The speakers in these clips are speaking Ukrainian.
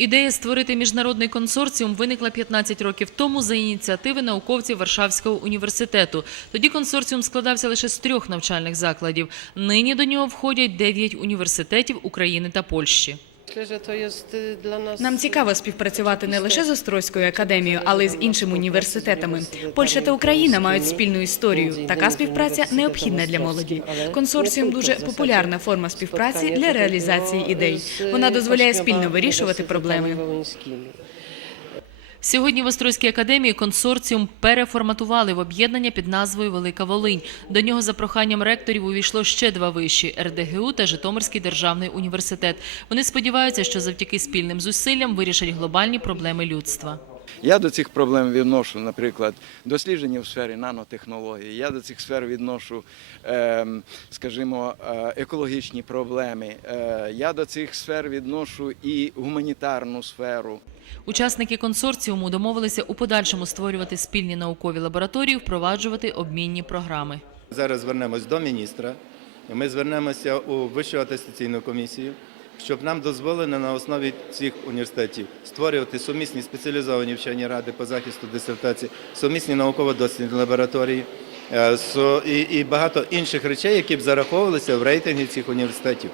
Ідея створити міжнародний консорціум виникла 15 років тому за ініціативи науковців Варшавського університету. Тоді консорціум складався лише з трьох навчальних закладів. Нині до нього входять 9 університетів України та Польщі. Jest y, dla Нам цікаво співпрацювати не лише з Острозькою академією, але й з іншими університетами. Польща та Україна мають спільну історію. Така співпраця необхідна для молоді. Консорціум дуже популярна форма співпраці для реалізації ідей. Вона дозволяє спільно вирішувати проблеми. Сьогодні в Острозькій академії консорціум переформатували в об'єднання під назвою Велика Волинь. До нього за проханням ректорів увійшло ще два виші – РДГУ та Житомирський державний університет. Вони сподіваються, що завдяки спільним зусиллям вирішать глобальні проблеми людства. Я до цих проблем відношу, наприклад, дослідження в сфері нанотехнологій. Я до цих сфер відношу, ем, скажімо, е, екологічні проблеми. Е, Я до цих сфер відношу і гуманітарну сферу. Учасники консорціуму домовилися у подальшому створювати спільні наукові лабораторії, впроваджувати обмінні програми. Зараз звернемось до міністра. Ми звернемося у Вищу атестаційну комісію, щоб нам дозволили на основі цих університетів створювати сумісні спеціалізовані вчені ради по захисту дисертації, сумісні науково-дослідні лабораторії е, і багато інших речей, які б зараховувалися в рейтинги цих університетів.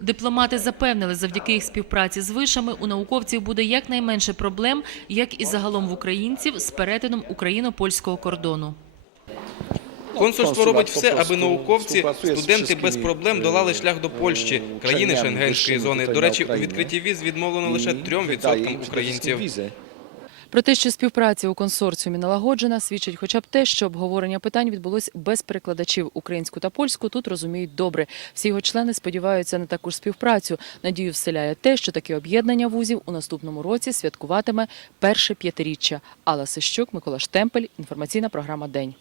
Дипломати запевнили, завдяки їх співпраці з вишами у науковців буде якнайменше проблем, як і загалом в українців з перетином україно-польського кордону. Консульство робить все, аби науковці, студенти без проблем долали шлях до Польщі, країни Шенгенської зони. До речі, у відкритті віз відмовлено лише 3% українців. Про те, що співпраця у консорціумі налагоджена, свідчить хоча б те, що обговорення питань відбулось без перекладачів українську та польську. Тут розуміють добре. Всі його члени сподіваються на таку ж співпрацю. Надію вселяє те, що таке об'єднання вузів у наступному році святкуватиме перше п'ятиріччя. Алла Сищук, Микола Штемпель. Інформаційна програма День.